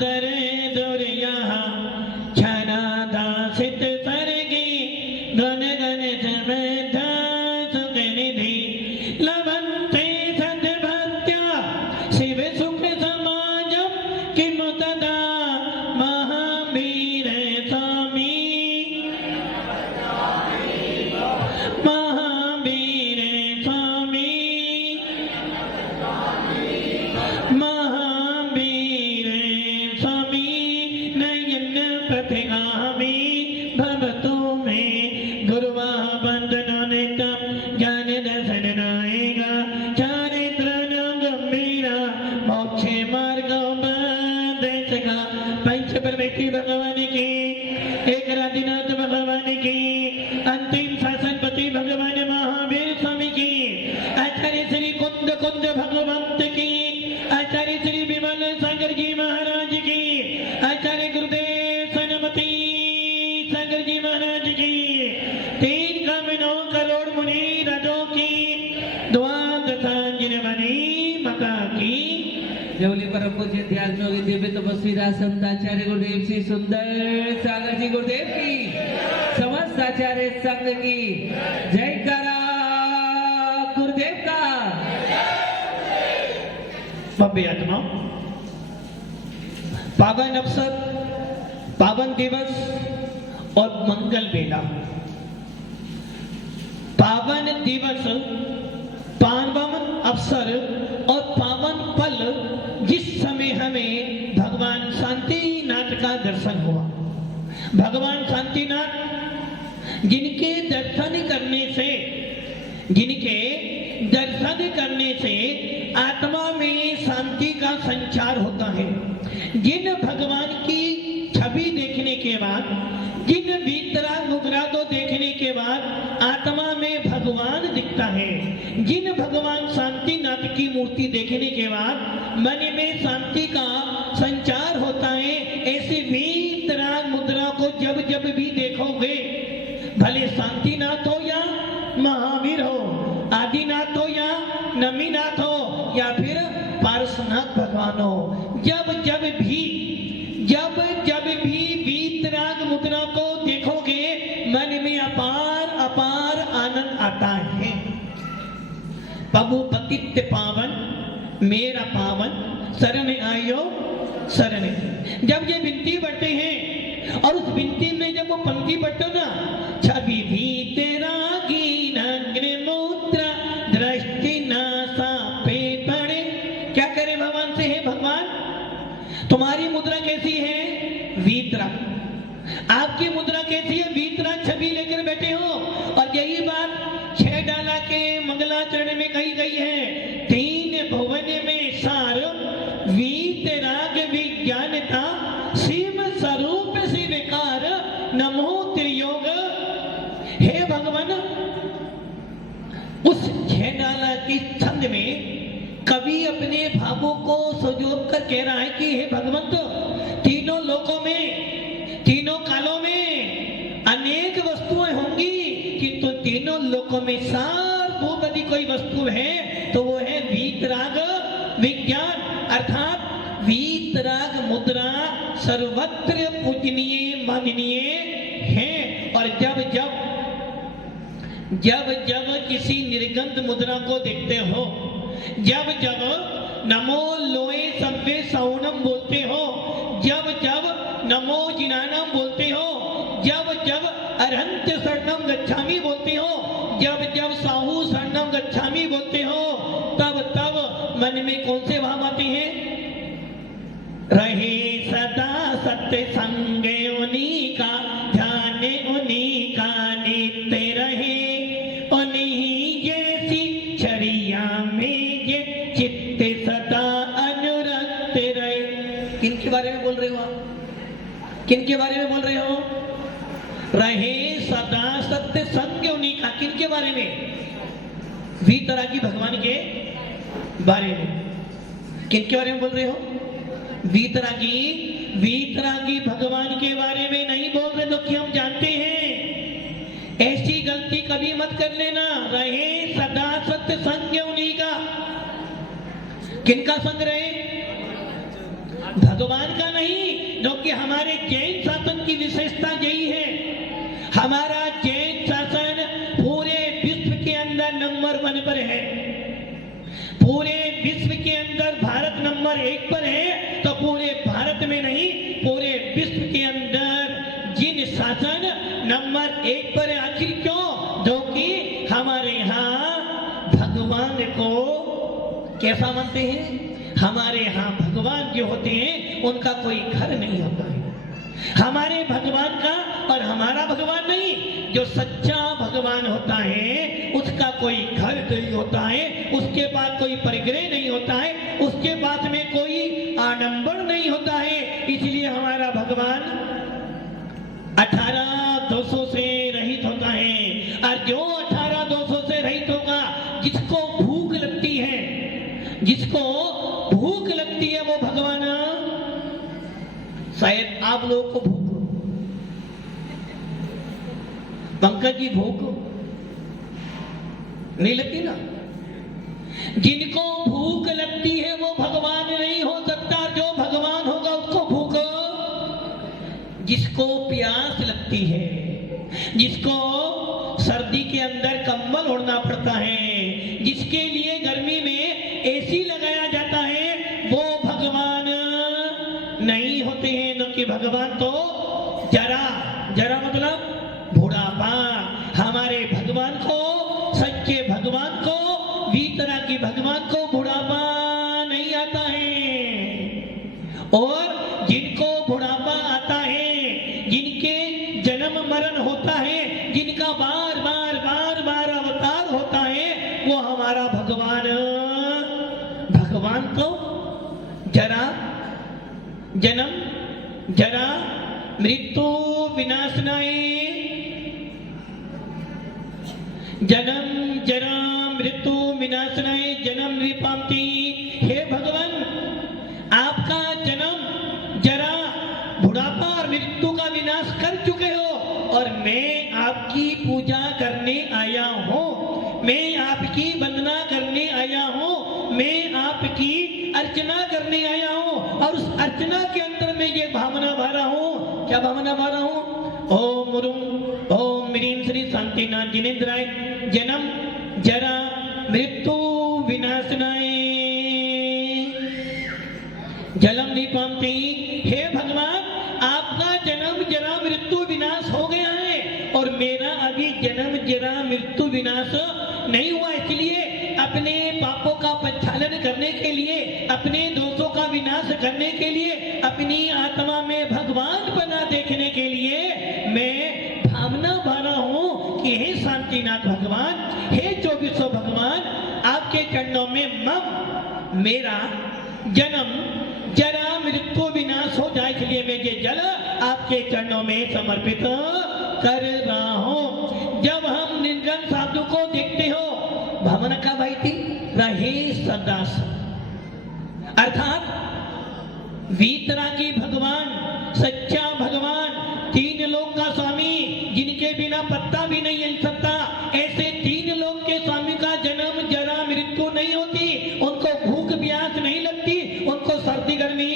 दर दुरिया छना दासित सरगी gun gun जमेध सुख निधि लभन्ते सद्भक्त्या शिव सुख समाजम किम तदा महावीर स्वामी महावीर स्वामी महावीर स्वामी नयन प्रतिगामी भवतो में गुरुवा बंदनो नितम ज्ञान दर्शन नाएगा चारित्र गंभीरा मोक्षे मार्ग उपदेशका पंच परमेश्वर भगवान की एक राधिनाथ भगवान की अंतिम शासनपति भगवान महावीर स्वामी की आचार्य श्री कुंद कुंद भगवंत की आचार्य श्री विमल सागर जी महाराज की आचार्य गुरुदेव सनमती सागर जी महाराज की 3 करोड़ मुनि राजों की द्वादशांजलि माता की जवली परम पूज्य ध्यान योगी दिव्य तपस्वी संताचार्य गुरुदेव श्री सुंदर सागर जी गुरुदेव की समस्त आचार्य संघ की जयकारा गुरुदेव का। भव्य आत्मा पावन अवसर पावन दिवस और मंगल बेला पावन दिवस पावन अवसर और पावन पल जिस समय हमें भगवान शांतिनाथ का दर्शन हुआ। भगवान शांतिनाथ जिनके दर्शन करने से आत्मा में शांति का संचार होता है। जिन भगवान की छवि देखने के बाद जिन वीतराग मुद्रा को देखने के बाद आत्मा में भगवान दिखता है, जिन भगवान शांतिनाथ की मूर्ति देखने के बाद मन में शांति का संचार होता है, ऐसी वीतराग मुद्रा को जब जब भी देखोगे, भले शांतिनाथ हो या महावीर हो, आदिनाथ हो या नमीनाथ हो या फिर पार्श्वनाथ भगवान हो, जब जब भी वीतराग मुद्रा को देखोगे मन में अपार आनंद आता है। प्रभु पतित पावन मेरा पावन शरण आयो शरण। जब ये विनती बढ़ते हैं और उस विनती में जब वो पंक्ति बढ़ते ना, छवि भी तेरा की नग्न मुद्रा दृष्टि नासा पे पड़े। क्या करे भगवान से, है भगवान तुम्हारी मुद्रा कैसी है? वीतराग। आपकी मुद्रा कैसी है? वीतराग छवि लेकर बैठे हो। और यही बात 6 डाला के मंगलाचरण में कही गई है, 3 भुवन में सार वीतराग विज्ञानता शिव स्वरूप शिवकार नमो त्रियोग। हे भगवान, उस 6 डाला की छंद में कवि अपने भावों को संजोग कर कह रहा है कि हे भगवंत, तीनों लोकों में तीनों कालों में अनेक वस्तुएं होंगी, किंतु तीनों लोकों में सारभूत यदि कोई वस्तु है तो वो है वीतराग विज्ञान, अर्थात वीतराग मुद्रा सर्वत्र पूजनीय माननीय है। और जब जब किसी निर्गंध मुद्रा को देखते हो, जब नमो लोए सब्बे सौनम बोलते हो, जब नमो जिनानम बोलते हो, जब अरहंत शरणम गच्छामि बोलते हो, जब साहू शरणम गच्छामि बोलते हो, तब मन में कौन से भाव आते हैं? रहे सदा सत्य संग उन्हीं का, ध्यान उन्हीं का नित्य रहे, उन्हीं जैसी छड़िया में ये चित्त सदा अनुरक्त रहे। किनके बारे में बोल रहे हो आप? किनके बारे में बोल रहे हो? रहे सदा सत्य संग उन्हीं का। किनके बारे में? वीतरागी भगवान के बारे में। किनके बारे में बोल रहे हो? वीतरागी भगवान के बारे में नहीं बोल रहे, तो कि हम जानते हैं। ऐसी गलती कभी मत कर लेना। रहे सदा सत्य संग उन्हीं का। किनका संग रहे? भगवान का नहीं, क्योंकि हमारे जैन शासन की विशेषता यही है। हमारा जैन शासन पूरे विश्व के अंदर नंबर 1 पर है। पूरे विश्व के अंदर भारत नंबर 1 पर है, तो पूरे भारत में नहीं, पूरे विश्व के अंदर जिन शासन नंबर 1 पर है। आखिर क्यों? क्योंकि हमारे यहाँ भगवान को कैसा मानते हैं? हमारे यहाँ भगवान जो होते हैं उनका कोई घर नहीं होता है। हमारे भगवान का और हमारा भगवान नहीं, जो सच्चा भगवान होता है उसका कोई घर नहीं होता है, उसके पास कोई परिग्रह नहीं होता है, उसके पास में कोई आडंबर नहीं होता है। इसलिए हमारा भगवान 18,200 से रहित होता है। और जो 18,200 से रहित होगा, जिसको भूख लगती है, जिसको भूख लगती है वो भगवान, शायद आप लोगों को भूख, पंकज जी भूख नहीं लगती ना? जिनको भूख लगती है वो भगवान नहीं हो सकता। जो भगवान होगा उसको भूख, जिसको प्यास लगती है, जिसको सर्दी के अंदर कंबल ओढ़ना पड़ता है, जिसके लिए गर्मी में एसी लगाया जाता है, वो भगवान नहीं होते हैं। क्योंकि भगवान तो जरा जरा मतलब बुढ़ापा। हमारे भगवान को, सच्चे भगवान को, वीतरा की भगवान को बुढ़ापा नहीं आता है। और जिनको बुढ़ापा आता है, जिनके जन्म मरण होता है, जिनका बार बार बार बार अवतार होता है, वो हमारा भगवान, भगवान को जरा जन्म जरा मृत्यु विनाशनाय, जन्म जरा मृत्यु विनाशनाय जन्म नृपांति। हे भगवान, आपका जन्म जरा बुढ़ापा और मृत्यु का विनाश कर चुके हो, और मैं आपकी पूजा करने आया हूँ, मैं आपकी वंदना करने आया हूँ, मैं आपकी अर्चना करने आया हूँ। और उस अर्चना के अंदर मैं ये भावना भरा हूँ। क्या भावना भरा हूँ? ओम मुरुम ओम मीरीम श्री शांतिनाथ जिनेन्द्राय जन्म जरा मृत्यु विनाशनाय जलम निपांति। हे भगवान, आपका जन्म जरा मृत्यु विनाश हो गया है, और मेरा अभी जन्म जरा मृत्यु विनाश नहीं हुआ। इसलिए अपने पापों का प्रक्षालन करने के लिए, अपने दोषों का विनाश करने के लिए, अपनी आत्मा में भगवान बना देखने के लिए मैं भावना भरा हूँ कि हे शांतिनाथ भगवान, हे 2400 भगवान, आपके चरणों में मम मेरा जन्म जरा मृत्यु विनाश हो जाए, इसलिए मैं ये जल आपके चरणों में समर्पित कर रहा हूँ। जब हम निर्जन साधु को देखते हो, भवन का भाई थी रहे सदा, अर्थात वीतरा की भगवान, सच्चा भगवान, 3 लोक का स्वामी, जिनके बिना पत्ता भी नहीं हिल सकता, ऐसे 3 लोक के स्वामी का जन्म जरा मृत्यु नहीं होती, उनको भूख प्यास नहीं लगती, उनको सर्दी गर्मी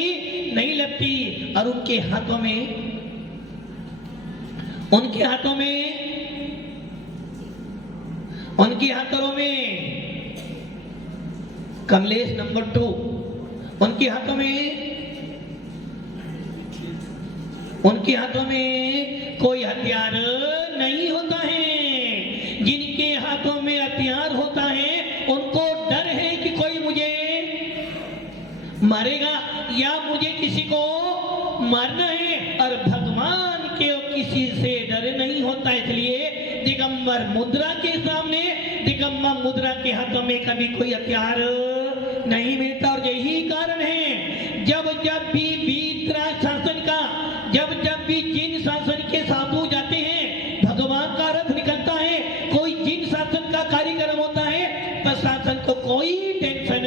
नहीं लगती। और उनके हाथों में कमलेश नंबर 2, उनके हाथों में कोई हथियार नहीं होता है। जिनके हाथों में हथियार होता है, उनको डर है कि कोई मुझे मारेगा या मुझे किसी को मारना है, और भगवान के किसी से डर नहीं होता। इसलिए दिगंबर मुद्रा के सामने, दिगंबर मुद्रा के हाथों में कभी कोई हथियार नहीं मिलता। और यही कारण है जब जब भी वीतरा शासन का, जब जब भी जिन शासन के साधु जाते हैं, भगवान का रथ निकलता है, कोई जिन शासन का कार्यक्रम होता है, प्रशासन को कोई टेंशन,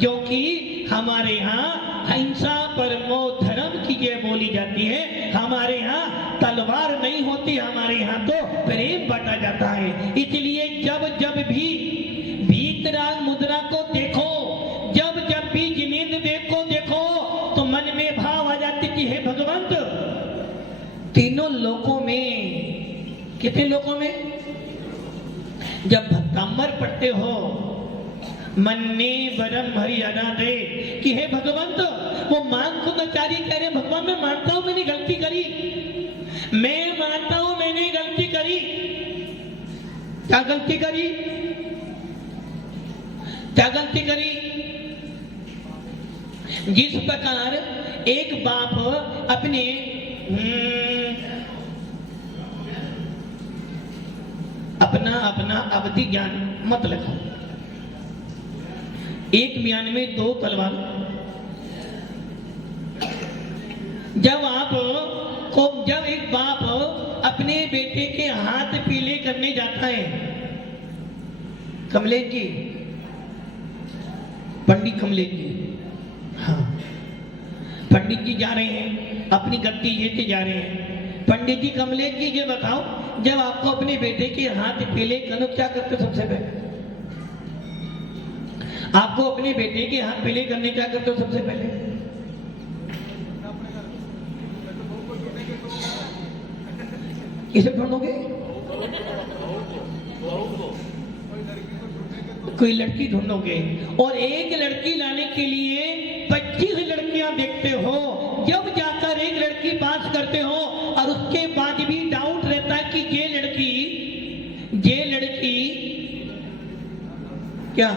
जो कि हमारे यहाँ अहिंसा परमो धर्म की ये बोली जाती है। हमारे यहाँ तलवार नहीं होती, हमारे यहाँ तो प्रेम बांटा जाता है। इसलिए जब जब भी वीतराग मुद्रा को देखो, जब जब भी जिनेंद्र देव को देखो, तो मन मन में भाव आ जाते कि हे भगवंत, तीनों लोकों में, कितने लोकों में, जब भक्तांबर पढ़ते हो, मन्ने वरम हरियाणा दे, कि हे भगवंत, वो मांग को नचारी कह रहे भगवान मैं मानता हूं मैंने गलती करी, मैं मानता हूं मैंने गलती करी। क्या गलती करी? क्या गलती करी? जिस प्रकार एक बाप अपने अपना अवधि ज्ञान मत लगाओ। एक म्यान में दो तलवार। जब एक बाप अपने बेटे के हाथ पीले करने जाता है, कमलेश जी, पंडित कमलेश जी, हाँ, पंडित जी जा रहे हैं अपनी गद्दी लेते जा रहे हैं। पंडित जी कमलेश जी ये बताओ, जब आपको अपने बेटे के हाथ पीले करो क्या करते? सबसे पहले आपको अपने बेटे के हाथ पीले करने क्या करते हो? सबसे पहले किसे ढूंढोगे? कोई लड़की ढूंढोगे, और एक लड़की लाने के लिए 25 लड़कियां देखते हो। जब जाकर एक लड़की पास करते हो और उसके बाद भी डाउट रहता है कि ये लड़की क्या,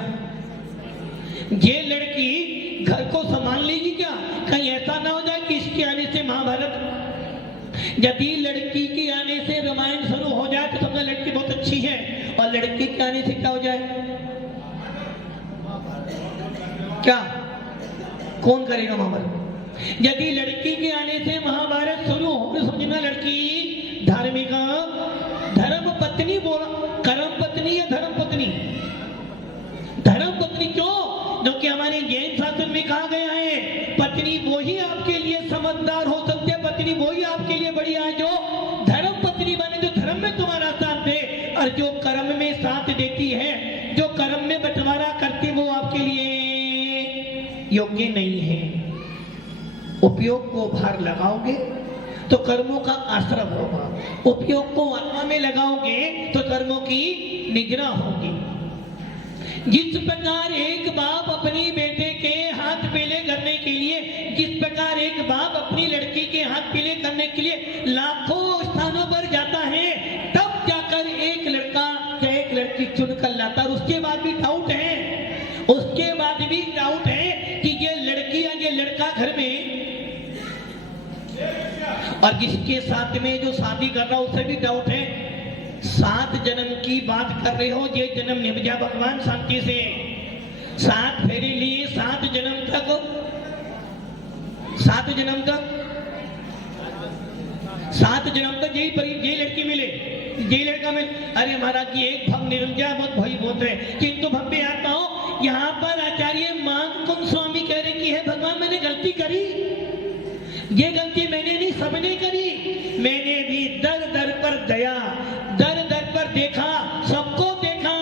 ये लड़की घर को संभाल लेगी क्या? कहीं ऐसा ना हो जाए कि इसके आने से महाभारत, यदि लड़की के आने से रामायण शुरू हो जाए तो समझो लड़की बहुत अच्छी है, और लड़की के आने से क्या हो जाए? क्या कौन करेगा महाभारत? यदि लड़की के आने से महाभारत शुरू हो तो समझना लड़की धार्मिक, धर्म पत्नी बोला, कर्म पत्नी या धर्म पत्नी? धर्म पत्नी। क्यों? क्योंकि हमारे जैन शास्त्र में कहा गया है पत्नी वो ही आपके लिए समझदार हो सकती है, पत्नी वो ही आपके लिए बढ़िया है जो धर्म पत्नी बने, जो धर्म में तुम्हारा साथ दे, और जो कर्म में साथ देती है, जो कर्म में बंटवारा करती, वो आपके लिए योग्य नहीं है। उपयोग को भार लगाओगे तो कर्मों का आश्रम होगा, उपयोग को आत्मा में लगाओगे तो कर्मों की निग्रह होगी। जिस प्रकार एक बाप अपनी बेटे के हाथ पीले करने के लिए, जिस प्रकार एक बाप अपनी लड़की के हाथ पीले करने के लिए लाखों स्थानों पर जाता है, तब जाकर एक लड़का या एक लड़की चुनकर लाता, और उसके बाद भी डाउट है, उसके बाद भी डाउट है कि ये लड़की या ये लड़का घर में, और जिसके साथ में जो शादी कर रहा उससे भी डाउट है। 7 जन्म की बात कर रहे हो, ये जन्म निभजा भगवान शांति से, 7 फेरे लिए, 7 जन्म तक, 7 जन्म तक, 7 जन्म तक यही लड़की मिले, यही लड़का मिले। अरे महाराज ये एक भव निर्लजा बहुत भई बहुत है, किंतु भव में आता हूं, यहाँ पर आचार्य मान कुंद स्वामी कह रहे कि हे भगवान मैंने गलती करी, ये गलती मैंने नहीं सबने करी, मैंने भी दर दर पर दया, दर दर पर देखा, सबको देखा,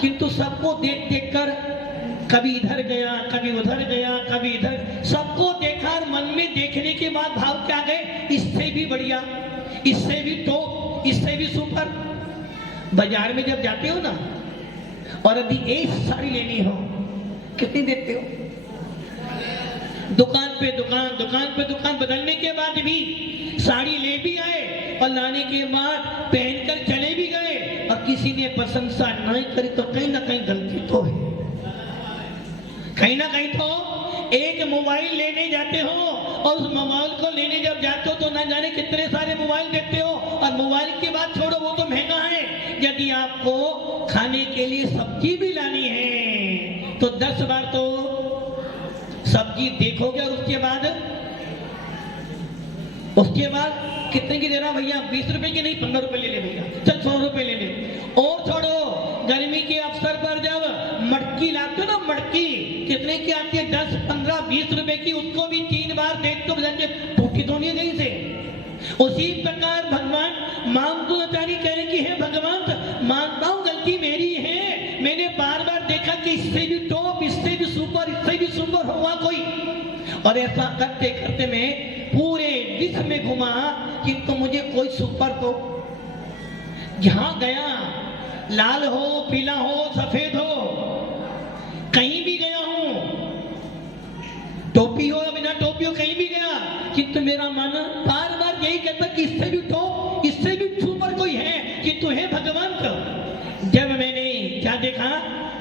किंतु सबको देख देख कर कभी इधर गया, कभी उधर गया, कभी इधर, सबको देखा और मन में देखने के बाद भाव क्या गए, इससे भी बढ़िया, इससे भी टॉप, इससे भी सुपर। बाजार में जब जाते हो ना और यदि एक साड़ी लेनी हो, कितनी देते हो? दुकान पे दुकान, दुकान पे दुकान, बदलने के बाद भी साड़ी ले भी आए और लाने के बाद पहनकर चले भी गए, और किसी ने प्रशंसा नहीं करी तो कहीं ना कहीं गलती तो है, कहीं ना कहीं तो। एक मोबाइल लेने जाते हो और उस मोबाइल को लेने जब जाते हो तो ना जाने कितने सारे मोबाइल देखते हो, और मोबाइल की बात छोड़ो वो तो महंगा है। यदि आपको खाने के लिए सब्जी भी लानी है तो 10 बार तो सब्जी देखोगे, और उसके बाद कितने की दे रहा भैया? 20 रुपए की नहीं, 15 रुपए ले ले भैया, चल 100 रुपए ले ले। और छोड़ो, गर्मी के अवसर पर जब मटकी लाते हो ना, मटकी कितने की आती है? 10, 15, 20 रुपए की, उसको भी 3 बार देख तो बजाते टूटी तो नहीं गई से। उसी प्रकार भगवान मामदुलाचारी कह रहे कि हे भगवान मानता हूं गलती मेरी है, मैंने बार बार देखा कि इससे भी टॉप, इससे भी सुपर, इससे भी सुपर होगा कोई, और ऐसा करते करते मैं पूरे विश्व में घुमा, किंतु मुझे कोई सुपर तो जहां गया, लाल हो, पीला हो, सफेद हो, कहीं भी गया हूं, टोपी हो या बिना टोपी हो, कहीं भी गया, किंतु मेरा मन बार बार यही कहता कि इससे भी टॉप, इससे भी सुपर कोई है, किंतु है भगवंत। जब मैंने क्या देखा,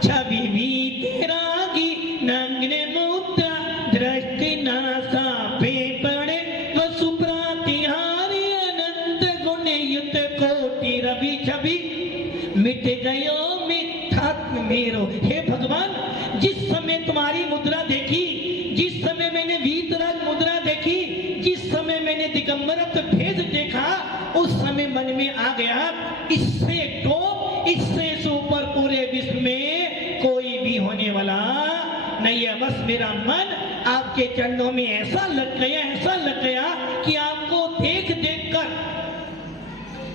छवि भी तेरा की नंगने मुद्रा दृष्टि नासा पे पड़े वसुप्रातिहारी अनंत गुण युत कोटि रवि छवि मिट गयो मिथ्यात्म मेरो। हे भगवान, जिस समय तुम्हारी मुद्रा देखी, जिस समय मैंने वीतराग मुद्रा देखी, जिस समय मैंने दिगंबरत्व भेद देखा, उस समय मन में आ गया इससे टॉप, इससे सुपर पूरे विश्व में कोई भी होने वाला नहीं है। बस मेरा मन आपके चरणों में ऐसा लग गया, ऐसा लग गया कि आपको देख देख कर,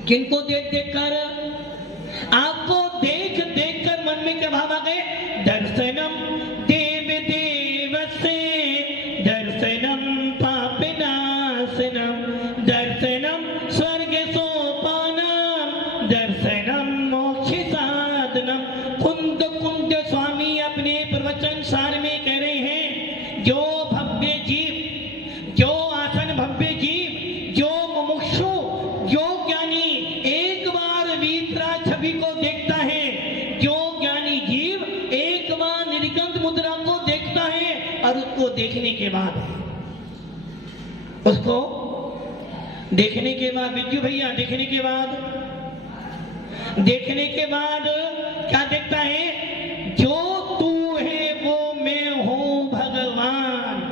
किनको देख देख कर, आपको देख देख कर मन में क्या भाव आ गए, दर्शनम देव देव से, दर्शनम पापनाशनम, दर्शनम स्वर्ग सोपानम, दर्शनम मोक्ष साधनम। कुंद कुंद स्वामी अपने प्रवचन सार में कह रहे हैं, जो भव्य जीव, जो आसन भव्य जीव, जो मुमुक्षु, जो ज्ञानी एक बार वीतराग छवि को देखता है, जो ज्ञानी जीव एक बार निर्गंध मुद्रा को देखता है, और उसको देखने के बाद, उसको देखने के बाद, विद्यु भैया देखने के बाद, देखने के बाद क्या देखता है, जो तू है वो मैं हूं भगवान,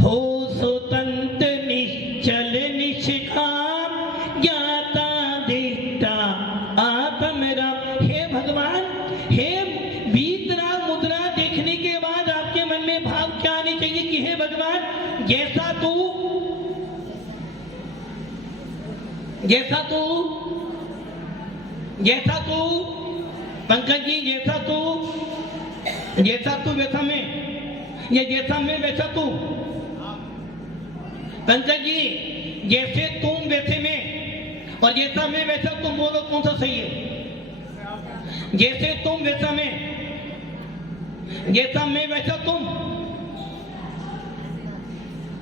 हो स्वतंत्र निश्चल निष्काम ज्ञाता दिष्टा आत्मराम। हे भगवान, हे वीतराग मुद्रा देखने के बाद आपके मन में भाव क्या आने चाहिए कि हे भगवान, जैसा तू, जैसा तू, जैसा तू पंकज जी, जैसा तू, जैसा तू वैसा मैं, ये जैसा मैं वैसा तू। पंकज जी, जैसे तुम वैसे मैं, और जैसा मैं वैसा तुम, बोलो कौन सा सही है? जैसे तुम वैसा मैं, जैसा मैं वैसा तुम,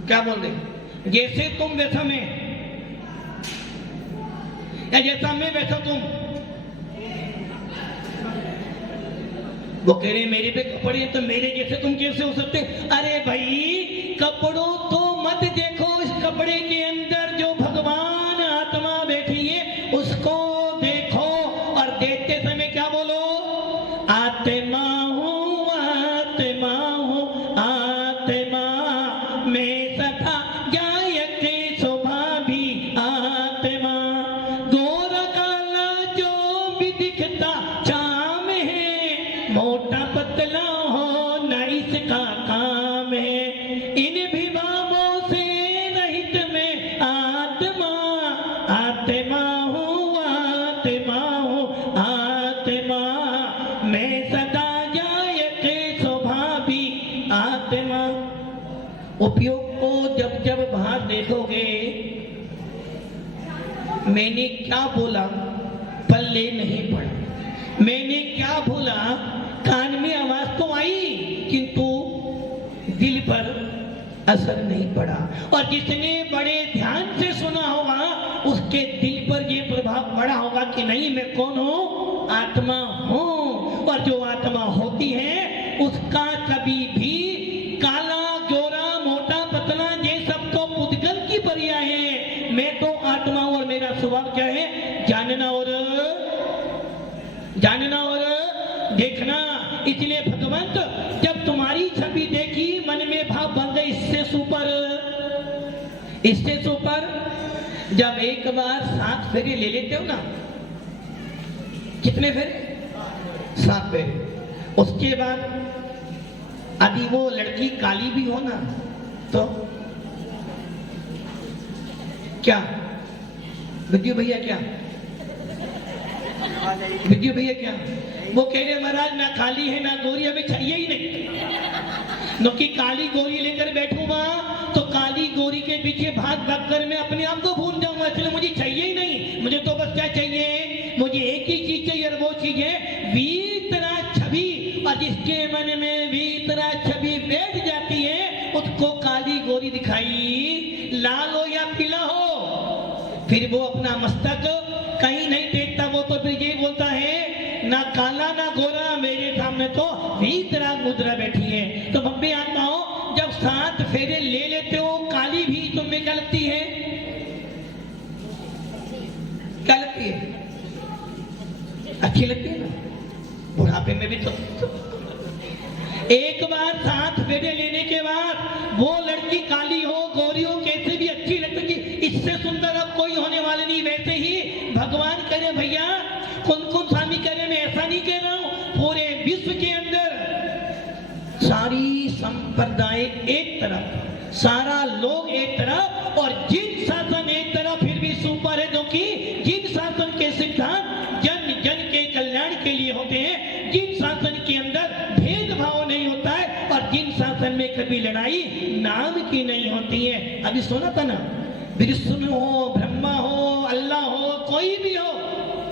क्या बोल रहे? जैसे तुम वैसा मैं, या जैसा मैं वैसा तुम? वो कह रहे मेरे पे कपड़े तो मेरे जैसे तुम कैसे हो सकते? अरे भाई, कपड़ों तो मत देखो, इस कपड़े के अंदर जो भगवान आत्मा बैठी है उसको देखो, और देखते समय क्या बोलो, आत्मा हूँ, आत्मा हूँ, आत्मा मैं सदा जायके शोभा भी आत्मा, गोरा काला जो भी दिखता चाम है, मोटा पतला हो न इसका काम है, इन भी भावों से रहित मैं आत्मा, आत्मा हूँ, आत्मा हूँ, आत्मा मैं सदा जायके शोभा भी आत्मा। उपयोग को जब जब बाहर देखोगे, मैंने क्या बोला पल्ले नहीं पड़ा, मैंने क्या बोला कान में आवाज तो आई, किंतु दिल पर असर नहीं पड़ा, और जितने बड़े ध्यान से सुना होगा उसके दिल पर यह प्रभाव पड़ा होगा कि नहीं, मैं कौन हूं, आत्मा हूं। और जो आत्मा होती है उसका कभी भी काला गोरा मोटा पतला ये सब तो पुद्गल की पर्याय है, मैं तो आत्मा हूं, और मेरा स्वभाव क्या है, जानना और देखना। इसलिए भगवंत, जब तुम्हारी छवि देखी मन में भाव बन गए, इससे सुपर, इससे सुपर। जब एक बार 7 फेरे ले लेते हो ना, कितने फेरे? 7 फेरे। उसके बाद यदि वो लड़की काली भी हो ना, तो क्या विद्यु भैया, क्या विद्यु भैया, क्या वो कह रहे महाराज ना काली है ना गोरी, हमें चाहिए ही नहीं। नो कि काली गोरी लेकर बैठूंगा तो काली गोरी के पीछे भाग भाग कर मैं अपने आप को भूल जाऊंगा, इसलिए मुझे चाहिए ही नहीं। मुझे तो बस क्या चाहिए, मुझे एक ही चीज चाहिए, और वो चीज है वीतरा छवि। और जिसके मन में वीतरा छवि बैठ जाती है उसको काली गोरी दिखाई लाल हो या पीला हो, फिर वो अपना मस्तक कहीं नहीं देखता। वो तो फिर ये बोलता है ना काला ना गोरा, मेरे सामने तो वीतरा मुद्रा बैठी है। तो बब्बे आता हो, जब 7 फेरे ले लेते हो काली भी तुम्हें क्या लगती है, क्या लगती है, अच्छी लगती है ना। बुढ़ापे में भी तो एक बार 7 फेरे लेने के बाद वो लड़की काली हो गोरी हो कैसे भी अच्छी लगती, इससे सुंदर अब कोई होने वाला नहीं। वैसे ही भगवान कह रहे भैया, कुन स्वामी कह रहे, मैं ऐसा नहीं कह रहा हूं, पूरे विश्व के अंदर सारी संप्रदाय एक तरफ, सारा लोग एक तरफ, और जिन शासन एक तरफ फिर भी सुपर है, क्योंकि जिन शासन के सिद्धांत जन जन के कल्याण के लिए होते हैं, जिन शासन के अंदर भेदभाव नहीं होता है, और जिन शासन में कभी लड़ाई नाम की नहीं होती है। अभी सुना था ना, विष्णु हो, ब्रह्मा हो, अल्लाह हो, कोई भी हो,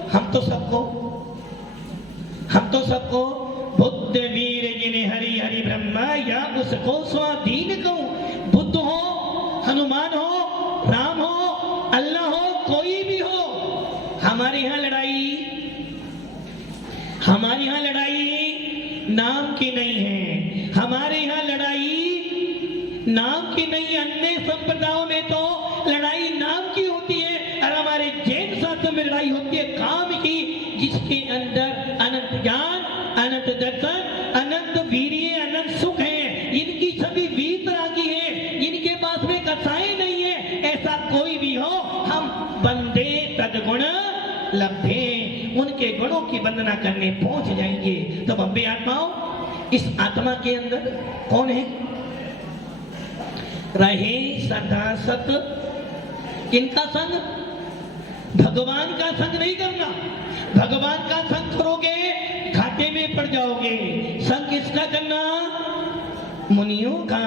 हम तो सबको बुद्ध वीर जिन्हें हरि हरि ब्रह्मा या उसको स्वाधीन कहूं। बुद्ध हो, हनुमान हो, राम हो, अल्लाह हो, कोई भी हो, हमारे यहाँ लड़ाई नाम की नहीं है। हमारे यहाँ लड़ाई नाम की नहीं है। अन्य संप्रदायों में तो लड़ाई नाम की होती है, और हमारे जैन शास्त्र में लड़ाई होती है काम की, जिसके अंदर अनंत ज्ञान, अनंत दर्शन, अनंत वीर्य, अनंत सुख है। इनकी सभी वीतरागी है, इनके पास में कसाई नहीं है। ऐसा कोई भी हो, हम बंदे तद्गुण लब्धे, उनके गुणों की वंदना करने पहुंच जाएंगे। तो बब्बे आत्माओं, इस आत्मा के अंदर कौन है, रहे सदा सत, किनका संग, भगवान का संग नहीं करना। भगवान का संग करोगे घाटे में पड़ जाओगे। संग किसका करना, मुनियों का,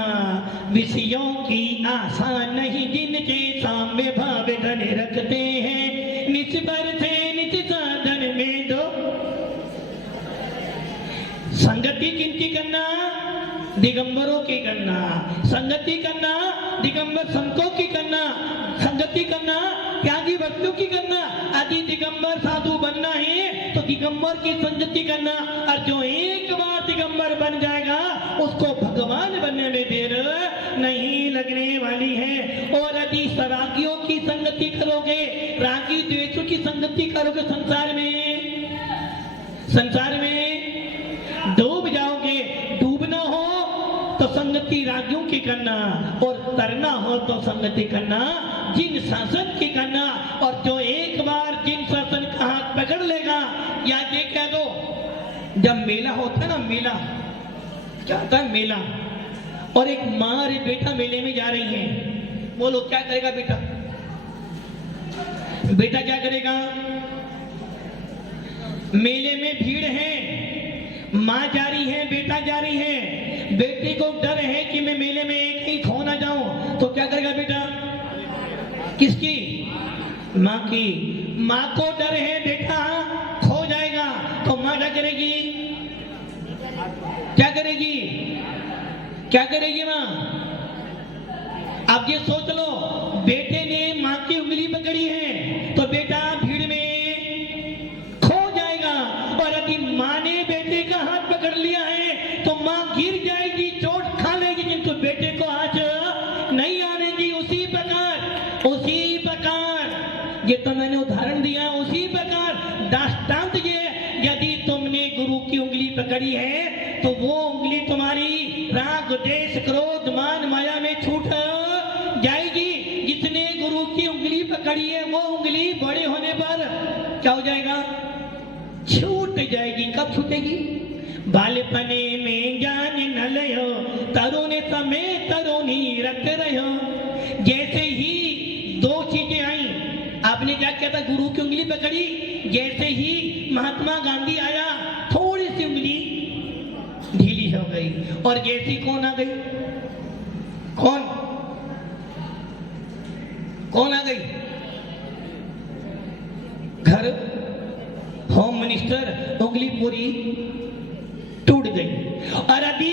विषयों की आशा नहीं, जिनके सामने भाव धन रखते हैं, निज पर से निज साधन में दो। संगति किनकी करना, दिगंबरों की करना। संगति करना दिगंबर संतों की करना। संगति करना त्यागी भक्तों की करना। यदि दिगंबर साधु बनना है तो दिगंबर की संगति करना, और जो एक बार दिगंबर बन जाएगा उसको भगवान बनने में देर नहीं लगने वाली है। और यदि सरागियों की संगति करोगे, रागी द्वेषों की संगति करोगे, संसार में डूब जाओगे। डूबना हो तो संगति रागियों की करना, और तरना हो तो संगति करना जिन शासन की करना। और जो एक बार जिन शासन का हाथ पकड़ लेगा, या ये कह दो, जब मेला होता है ना, मेला क्या होता है, मेला, और एक माँ और एक बेटा मेले में जा रही है, बोलो क्या करेगा बेटा, बेटा क्या करेगा। मेले में भीड़ है, माँ जा रही है, बेटा जा रही है, बेटे को डर है कि मैं मेले में कहीं खो ना जाऊं, तो क्या करेगा बेटा, किसकी, माँ की। माँ को डर है बेटा खो जाएगा, तो माँ क्या करेगी, क्या करेगी माँ। अब ये सोच लो, बेटे ने माँ की उंगली पकड़ी है तो बेटा भीड़ में खो जाएगा, और यदि माँ ने बेटे का हाथ पकड़ लिया है तो माँ गिर जाएगी, चोट खा लेगी, किंतु बेटे को आज नहीं आने दी। उसी प्रकार ये तो मैंने उदाहरण दिया, उसी प्रकार दृष्टांत ये, यदि तुमने गुरु की उंगली पकड़ी है तो वो उंगली तुम्हारी राग देश क्रोध मान माया में छूट जाएगी। जिसने गुरु की उंगली पकड़ी है वो उंगली बड़े होने पर क्या हो जाएगा, छूट जाएगी। कब छूटेगी, बालपने में ज्ञान न लयो, तरुण समय तरुणी रख रहो। जैसे ही दो चीजें आई, आपने क्या किया था, गुरु की उंगली पकड़ी, जैसे ही महात्मा गांधी आया थोड़ी सी उंगली ढीली हो गई, और जैसी कौन आ गई? कौन कौन आ गई? घर होम मिनिस्टर, उंगली पूरी टूट गई। और अभी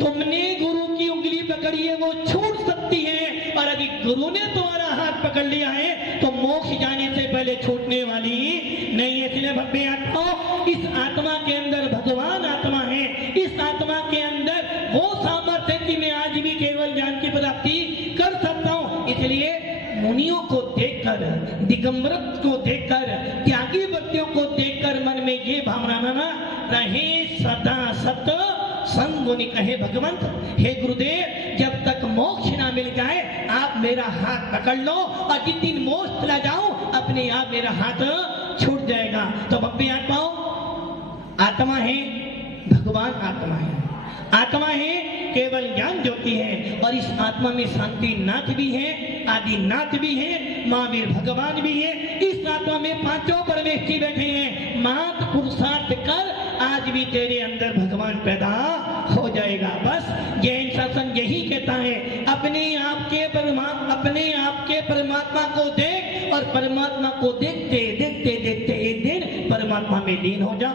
तुमने गुरु की उंगली पकड़ी है, वो छूट सकती है, और यदि गुरु ने तुम्हारा हाथ पकड़ लिया है तो मोक्ष जाने से पहले छूटने वाली नहीं है। इसलिए भव्य आत्माओं, इस आत्मा के अंदर भगवान आत्मा है। इस आत्मा के अंदर वो सामर्थ्य है कि मैं आज भी केवल ज्ञान की प्राप्ति कर सकता हूं। इसलिए मुनियों को देखकर, दिगंबरत को देखकर, त्यागी व्यक्तियों को देखकर मन में ये भावना ना रहे, सदा सत संगुनि कहे भगवंत। हे गुरुदेव, जब तक मोक्ष ना मिल जाए आप मेरा हाथ पकड़ लो, और जिस दिन मोक्ष चला जाऊं अपने आप मेरा हाथ छूट जाएगा। तो भव्य आत्माओं, आत्मा है, भगवान आत्मा है, आत्मा है केवल ज्ञान ज्योति है, और इस आत्मा में शांति नाथ भी है, आदि नाथ भी है, महावीर भगवान भी है। इस आत्मा में पांचों परमेष्ठी बैठे हैं। मात पुरुषार्थ कर, आज भी तेरे अंदर भगवान पैदा हो जाएगा। बस जैन शासन यही कहता है, अपने आप के परमात्मा को देख, और परमात्मा को देखते देखते देखते एक दिन परमात्मा में लीन हो जा।